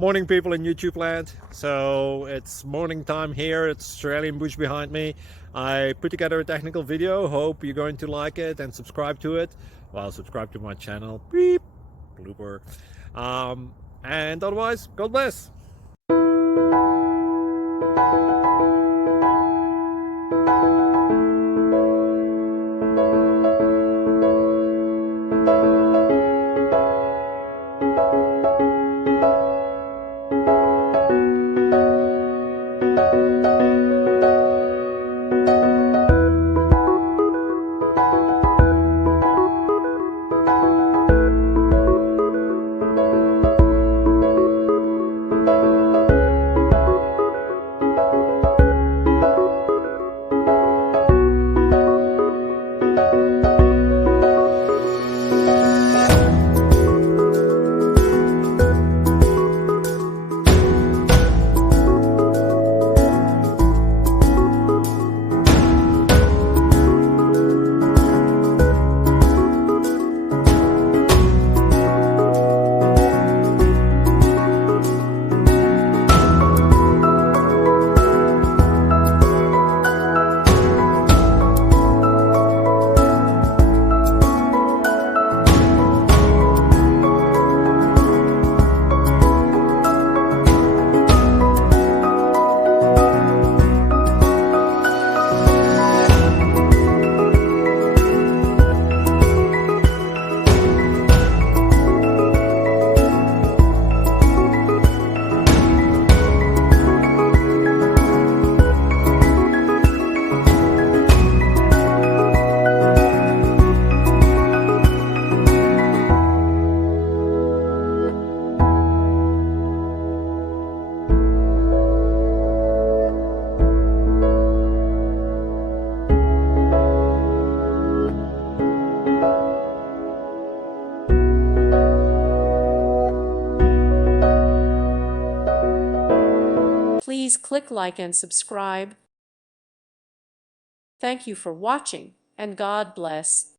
Morning, people in YouTube land. So it's morning time here. It's Australian bush behind me. I put together a technical video. Hope you're going to like it and subscribe to it. Well, subscribe to my channel. Beep. Blooper. And otherwise, God bless. Please click like and subscribe. Thank you for watching, and God bless.